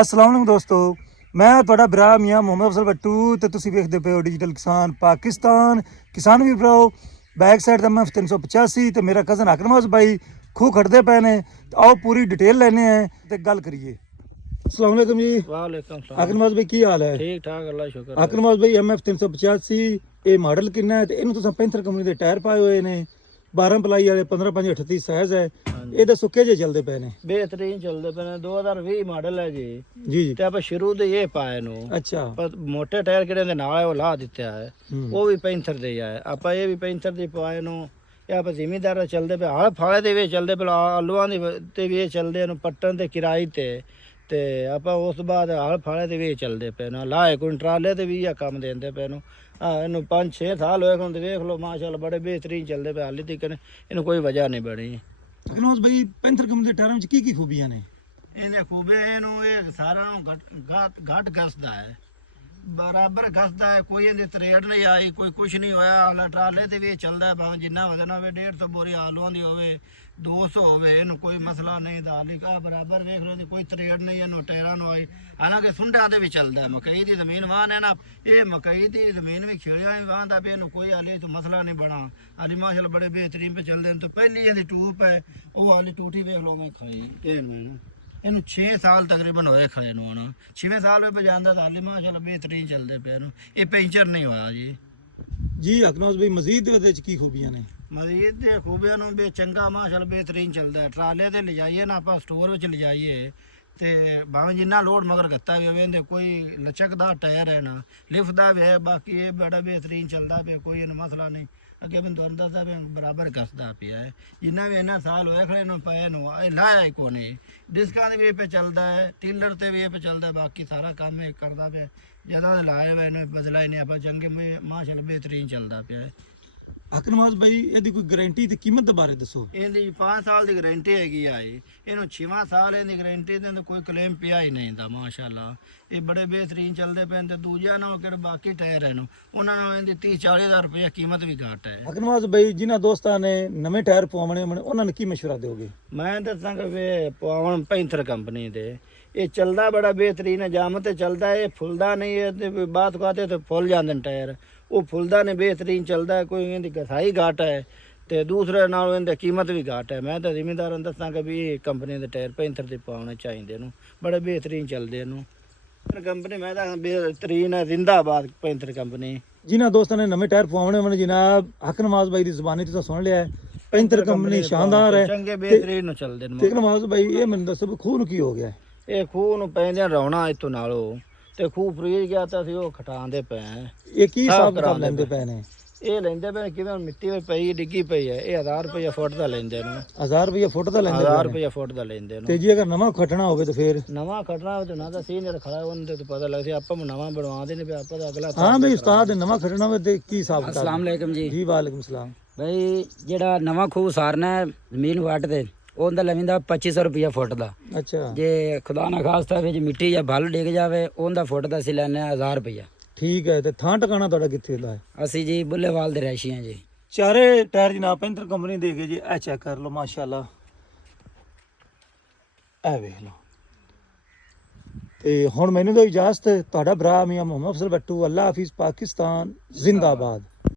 अस्सलाम वालेकुम दोस्तों, मैं ਤੁਹਾਡਾ ਭਰਾ ਮੀਆਂ ਮੁਹੰਮਦ ਅਫਜ਼ਲ ਬੱਟੂ ਤੇ ਤੁਸੀਂ ਵੇਖਦੇ ਪਏ ਹੋ ਡਿਜੀਟਲ ਕਿਸਾਨ ਪਾਕਿਸਤਾਨ। ਕਿਸਾਨ ਵੀ ਭਰਾਓ, ਬੈਕ ਸਾਈਡ ਦਾ ਮੈਂ 385 ਤੇ ਮੇਰਾ ਕਜ਼ਨ ਅਕਰਮਾਸ ਬਾਈ ਖੂਹ ਖੜਦੇ ਪਏ ਨੇ। ਆਓ ਪੂਰੀ ਡਿਟੇਲ ਲੈਣੇ ਆ ਤੇ ਗੱਲ ਕਰੀਏ। अस्सलाम वालेकुम जी। वालेकुम सलाम। ਅਕਰਮਾਸ ਬਾਈ ਕੀ ਹਾਲ ਹੈ? ठीक ठाक अल्लाह शुक्र है। ਅਕਰਮਾਸ ਬਾਈ MF 385 ਇਹ ਮਾਡਲ ਕਿੰਨਾ ਹੈ ਤੇ ਇਹਨੂੰ ਤੁਸੀਂ ਪੈਂਥਰ ਕੰਪਨੀ ਦੇ ਟਾਇਰ ਪਾਏ ਹੋਏ ਨੇ 12 ਪਲਾਈ ਵਾਲੇ 15 5 38 ਸਾਈਜ਼ ਹੈ। ਇਹ ਦੱਸੋ ਕਿਹੜੇ ਚੱਲਦੇ ਪਏ ਨੇ? बेहतरीन चलते पे 2020 मॉडल है जी। ਜੀ ਜੀ ਤੇ ਆਪਾਂ ਸ਼ੁਰੂ ਦੇ ਇਹ ਪਾਏ ਨੂੰ ਅੱਛਾ ਪਰ ਮੋਟੇ ਟਾਇਰ ਕਿਹੜੇ ਦੇ ਨਾਲ ਹੈ ਉਹ ਲਾ ਦਿੱਤਾ ਹੈ। ਉਹ ਵੀ ਪੈਂਥਰ ਦੇ ਆ ਆਪਾਂ ਇਹ ਵੀ ਪੈਂਥਰ ਦੇ ਪਾਏ ਨੂੰ। ਇਹ ਆਪਾਂ ਜ਼ਿਮੀਦਾਰ ਚੱਲਦੇ ਪਏ ਹਲ ਫਾਲੇ ਦੇ ਵੀ ਚੱਲਦੇ ਪਏ ਆਲੂਆਂ ਦੇ ਤੇ ਵੀ ਇਹ ਚੱਲਦੇ ਨੂੰ ਪੱਟਣ ਤੇ ਕਿਰਾਏ ਤੇ ਆਪਾਂ ਉਸ ਤੋਂ ਬਾਅਦ ਹਲ ਫਾਲੇ ਦੇ ਵੀ ਚੱਲਦੇ ਪਏ ਨਾ ਲਾਏ ਕੋਈ ਟਰਾਲੇ ਤੇ ਵੀ ਆ ਕੰਮ ਦਿੰਦੇ ਪਏ ਨੂੰ। ਇਹਨੂੰ 5-6 ਸਾਲ ਹੋਏ ਹੁਣ ਤੇ ਵੇਖ ਲਓ ਮਾਸ਼ਾਅੱਲਾ ਬੜੇ ਬਿਹਤਰੀਨ ਚੱਲਦੇ ਪਏ ਹਾਲੇ ਤੱਕ ਇਹਨੂੰ ਕੋਈ ਵਜ੍ਹਾ ਨਹੀਂ ਬਣੀ। ਅਕਰਮਾਸ ਬਾਈ ਪੈਂਥਰ ਕੰਪਨੀ ਦੇ ਟਾਇਰਾਂ ਵਿੱਚ ਕੀ ਕੀ ਖੂਬੀਆਂ ਨੇ? ਇਹਨੇ ਖੂਬੇ ਇਹਨੂੰ ਇਹ ਸਾਰਾ ਘੱਟ ਘਸਦਾ ਹੈ ਬਰਾਬਰ ਘਸਦਾ ਹੈ। ਕੋਈ ਇਹਦੀ ਤਰੇੜ ਨਹੀਂ ਆਈ ਕੋਈ ਕੁਛ ਨਹੀਂ ਹੋਇਆ। ਹਾਲਾ ਟਰਾਲੇ ਤੇ ਵੀ ਚੱਲਦਾ ਹੈ ਭਾਵੇਂ ਜਿੰਨਾ ਵਜ਼ਨ ਹੋਵੇ 150 ਬੋਰੀ ਆਲੂਆਂ ਦੀ ਹੋਵੇ 200 ਹੋਵੇ ਇਹਨੂੰ ਕੋਈ ਮਸਲਾ ਨਹੀਂ। ਦਾਲਿਕਾ ਬਰਾਬਰ ਵੇਖ ਲਓ ਕੋਈ ਤਰੇੜ ਨਹੀਂ ਇਹਨੂੰ ਟਾਇਰਾਂ ਨੂੰ ਆਈ। ਹਾਲਾਂਕਿ ਸੁੰਡਾਂ ਦੇ ਵੀ ਚੱਲਦਾ ਹੈ। ਮਕਈ ਦੀ ਜ਼ਮੀਨ ਵਾਹਨ ਹੈ ਨਾ ਇਹ ਮਕਈ ਦੀ ਜ਼ਮੀਨ ਵੀ ਖੇੜਿਆਂ ਵੀ ਵਾਹਦਾ ਵੀ ਇਹਨੂੰ ਕੋਈ ਹਾਲੇ ਤੋਂ ਮਸਲਾ ਨਹੀਂ ਬਣਾ। ਹਾਲੀ ਮਾਸ਼ਾਅੱਲਾ ਬੜੇ ਬਿਹਤਰੀਨ ਪੇ ਚੱਲਦੇ ਨੇ। ਤਾਂ ਪਹਿਲੀ ਇਹਦੀ ਟੂਪ ਹੈ ਉਹ ਹਾਲੀ ਟੂਟੀ ਵੇਖ ਲਓ ਮੈਂ ਖਾਈ ਇਹਨੂੰ 6 ਸਾਲ ਤਕਰੀਬਨ ਹੋਏ ਖੜੇ ਨੂੰ। ਹੁਣ 6ਵੇਂ ਸਾਲ ਵਿੱਚ ਜਾਂਦਾ ਤਾਂ ਹਾਲੀ ਮਾਸ਼ਾਅੱਲਾ ਬਿਹਤਰੀਨ ਚੱਲਦੇ ਪਏ ਨੂੰ। ਇਹ ਪੈਂਚਰ ਨਹੀਂ ਹੋਇਆ ਜੀ। ਜੀ ਅਕਰਮਾਸ ਬਾਈ ਮਜ਼ੀਦ ਦੇ ਉਹਦੇ ਵਿੱਚ ਕੀ ਖੂਬੀਆਂ ਨੇ? ਮਜ਼ੀਦ ਦੇ ਖੂਬੀਆਂ ਨੂੰ ਵੀ ਚੰਗਾ ਮਾਸ਼ਾਅੱਲਾ ਬਿਹਤਰੀਨ ਚੱਲਦਾ ਹੈ। ਟਰਾਲੇ ਤੇ ਲਿਜਾਈਏ ਨਾ ਆਪਾਂ ਸਟੋਰ ਵਿੱਚ ਲਿਜਾਈਏ ਤੇ ਭਾਵੇਂ ਜਿੰਨਾ ਲੋਡ ਮਗਰ ਗੱਤਾ ਵੀ ਹੋਵੇ ਇਹਦੇ ਕੋਈ ਲਚਕਦਾ ਟਾਇਰ ਹੈ ਨਾ ਲਿਫਟਦਾ ਵੀ ਹੈ। ਬਾਕੀ ਇਹ ਬੜਾ ਬਿਹਤਰੀਨ ਚੱਲਦਾ ਪਿਆ ਕੋਈ ਇਹਨੂੰ ਮਸਲਾ ਨਹੀਂ। ਅੱਗੇ ਮੈਂ ਤੁਹਾਨੂੰ ਦੱਸਦਾ ਪਿਆ ਬਰਾਬਰ ਘਸਦਾ ਪਿਆ ਹੈ। ਜਿੰਨਾ ਵੀ ਇਹਨਾਂ ਸਾਲ ਹੋਏ ਖੜੇ ਨੂੰ ਪਏ ਨੂੰ ਇਹ ਲਾਇਆ ਹੀ ਕੋਨੇ। ਡਿਸਕਾਂ ਦੇ ਵੀ ਇਹ ਪੇ ਚੱਲਦਾ ਹੈ ਟਿਲਰ ਤੇ ਵੀ ਇਹ ਪੇ ਚੱਲਦਾ। ਬਾਕੀ ਸਾਰਾ ਕੰਮ ਇਹ ਕਰਦਾ ਪਿਆ ਜਿਆਦਾ ਲਾਇਆ ਹੋਇਆ ਇਹਨੇ ਬਦਲਾ ਹੀ ਨਹੀਂ। ਆਪਾਂ ਚੰਗੇ ਮਾਸ਼ਾਅੱਲਾ ਬਿਹਤਰੀਨ ਚੱਲਦਾ ਪਿਆ ਹੈ। ਅਕਰਮਾਸ ਬਾਈ ਇਹਦੀ ਕੋਈ ਗਾਰੰਟੀ ਤੇ ਕੀਮਤ ਦੇ ਬਾਰੇ ਦੱਸੋ। ਇਹਦੀ 5 ਸਾਲ ਦੀ ਗਾਰੰਟੀ ਹੈਗੀ ਆ। ਇਹਨੂੰ 6ਵਾਂ ਸਾਲ ਇਹਦੀ ਗਾਰੰਟੀ ਦੇ ਕੋਈ ਕਲੇਮ ਪਿਆ ਹੀ ਨਹੀਂ ਦਾ ਮਾਸ਼ਾਅੱਲਾ। ਇਹ ਬੜੇ ਬਿਹਤਰੀਨ ਚੱਲਦੇ ਪਏ ਤੇ ਦੂਜਿਆਂ ਨਾਲ ਕਿਹੜੇ ਬਾਕੀ ਟਾਇਰ ਹਨ ਉਹਨਾਂ ਨਾਲ ਇਹਦੀ 30-40 ਹਜ਼ਾਰ ਰੁਪਏ ਕੀਮਤ ਵੀ ਘੱਟ ਹੈ। ਅਕਰਮਾਸ ਬਾਈ ਜਿਨ੍ਹਾਂ ਦੋਸਤਾਂ ਨੇ ਨਵੇਂ ਟਾਇਰ ਪਵਾਉਣੇ ਉਹਨਾਂ ਨੂੰ ਕੀ ਮਸ਼ਵਰਾ ਦਿਓਗੇ? ਮੈਂ ਦੱਸਾਂਗਾ ਵੀ ਪਵਾਉਣ ਪੈਂਥਰ ਕੰਪਨੀ ਦੇ ਇਹ ਚੱਲਦਾ ਬੜਾ ਬਿਹਤਰੀਨ ਹੈ। ਜਾਮ ਤੇ ਚੱਲਦਾ ਇਹ ਫੁੱਲਦਾ ਨਹੀਂ। ਇਹ ਤੇ ਬਾਤ ਕਾਤੇ ਤੇ ਫੁੱਲ ਜਾਂਦੇ ਨੇ ਟਾਇਰ ਉਹ ਫੁੱਲਦਾ ਨੇ ਬਿਹਤਰੀਨ ਚੱਲਦਾ। ਕੋਈ ਇਹਦੀ ਘਸਾਈ ਘਾਟ ਹੈ ਤੇ ਦੂਸਰੇ ਨਾਲ ਇਹਦੀ ਕੀਮਤ ਵੀ ਘਾਟ ਹੈ। ਮੈਂ ਤਾਂ ਜ਼ਿਮੀਦਾਰਾਂ ਨੂੰ ਦੱਸਾਂਗਾ ਵੀ ਇਹ ਕੰਪਨੀ ਦੇ ਟਾਇਰ ਪੈਂਥਰ ਦੇ ਪਾਉਣੇ ਚਾਹੀਦੇ ਨੂੰ ਬੜੇ ਬਿਹਤਰੀਨ ਚੱਲਦੇ ਇਹਨੂੰ। ਕੰਪਨੀ ਮੈਂ ਤਾਂ ਬਿਹਤਰੀਨ ਹੈ ਜ਼ਿੰਦਾਬਾਦ ਪੈਂਥਰ ਕੰਪਨੀ। ਜਿਨ੍ਹਾਂ ਦੋਸਤਾਂ ਨੇ ਨਵੇਂ ਟਾਇਰ ਪਵਾਉਣੇ ਉਹਨਾਂ ਜਨਾਬ ਅਕਰਮਾਸ ਬਾਈ ਦੀ ਜ਼ੁਬਾਨੀ ਤੋਂ ਸੁਣ ਲਿਆ ਪੈਂਥਰ ਕੰਪਨੀ ਸ਼ਾਨਦਾਰ ਹੈ ਚੰਗੇ ਬਿਹਤਰੀਨ ਨੂੰ ਚੱਲਦੇ ਨੇ। ਅਕਰਮਾਸ ਬਾਈ ਇਹ ਮੈਨੂੰ ਦੱਸੋ ਵੀ ਖੂਹ ਨੂੰ ਕੀ ਹੋ ਗਿਆ? ਇਹ ਖੂਹ ਨੂੰ ਪੈਂਦੇ ਰੌਣਾ ਇੱਥੋਂ ਨਾਲੋਂ ਤੇ ਖੂਹ ਫਰੀਜ ਗਿਆ ਤਾਂ ਅਸੀਂ ਉਹ ਖਟਾਉਂਦੇ ਪਏ ਆ। ਇਹ ਕੀ ਹਿਸਾਬ ਕਿਤਾਬ ਲੈਂਦੇ ਪਏ ਨੇ? ਇਹ ਲੈਂਦੇ ਪਏ ਕਿਵੇਂ ਮਿੱਟੀ ਵਿੱਚ ਪਈ ਡਿੱਗੀ ਪਈ ਹੈ। ਇਹ 1000 ਰੁਪਏ ਫੁੱਟ ਦਾ ਲੈਂਦੇ ਨੇ। 1000 ਰੁਪਏ ਫੁੱਟ ਦਾ ਲੈਂਦੇ? 1000 ਰੁਪਏ ਫੁੱਟ ਦਾ ਲੈਂਦੇ ਨੇ। ਤੇ ਜੀ ਅਗਰ ਨਵਾਂ ਖਟਣਾ ਹੋਵੇ ਤਾਂ ਫੇਰ? ਨਵਾਂ ਖਟਣਾ ਹੋਵੇ ਤਾਂ ਨਾ ਤਾਂ ਸੀਨੀਅਰ ਖੜਾ ਉਹਦੇ ਤੇ ਪਤਾ ਲੱਗ ਸੀ ਆਪਾਂ ਨੂੰ ਨਵਾਂ ਬਣਵਾਉਂਦੇ ਨੇ ਆਪਾਂ ਤਾਂ ਅਗਲਾ। ਹਾਂ ਬਈ ਉਸਤਾਦ ਨਵਾਂ ਖਟਣਾ ਹੋਵੇ ਤੇ ਕੀ ਹਿਸਾਬ ਕਿਤਾਬ? अस्सलाम वालेकुम जी। ਜੀ ਵਾਲੇਕੁਮ ਸਲਾਮ। ਬਈ ਜਿਹੜਾ ਨਵਾਂ ਖੂਹ ਸਾਰਨਾ ਹੈ ਜ਼ਮੀਨ ਵੱਟ ਤੇ ਉਹਦਾ ਲਵਿੰਦਾ 2500 ਰੁਪਇਆ ਫੁੱਟ ਦਾ। ਅੱਛਾ ਜੇ ਖੁਦਾ ਨਾ ਖਾਸਤਾ ਵਿੱਚ ਮਿੱਟੀ ਜਾਂ ਭਲ ਡਿੱਗ ਜਾਵੇ ਉਹਦਾ ਫੁੱਟ ਦਾ ਅਸੀਂ ਲੈਂਦੇ ਹਾਂ 1000 ਰੁਪਇਆ। ਠੀਕ ਹੈ। ਤੇ ਥਾਂ ਟਿਕਾਣਾ ਤੁਹਾਡਾ ਕਿੱਥੇ ਦਾ ਹੈ? ਅਸੀਂ ਜੀ ਬੁੱਲੇਵਾਲ ਦੇ ਰਹਿਸ਼ੀ ਹਾਂ ਜੀ। ਚਾਰੇ ਟਾਇਰ ਜਨਾਬ ਪੈਂਥਰ ਕੰਪਨੀ ਦੇ ਗਏ ਜੀ। ਇਹ ਚੈੱਕ ਕਰ ਲਓ ਮਾਸ਼ਾਅੱਲਾ ਇਹ ਵੇਖ ਲਓ। ਤੇ ਹੁਣ ਮੈਨੂੰ ਤਾਂ ਇਜਾਜ਼ਤ। ਤੁਹਾਡਾ ਭਰਾ ਮੀਆਂ ਮੁਹੰਮਦ ਅਫਜ਼ਲ ਬੱਟੂ। ਅੱਲਾ ਹਾਫਿਜ਼। ਪਾਕਿਸਤਾਨ ਜ਼ਿੰਦਾਬਾਦ।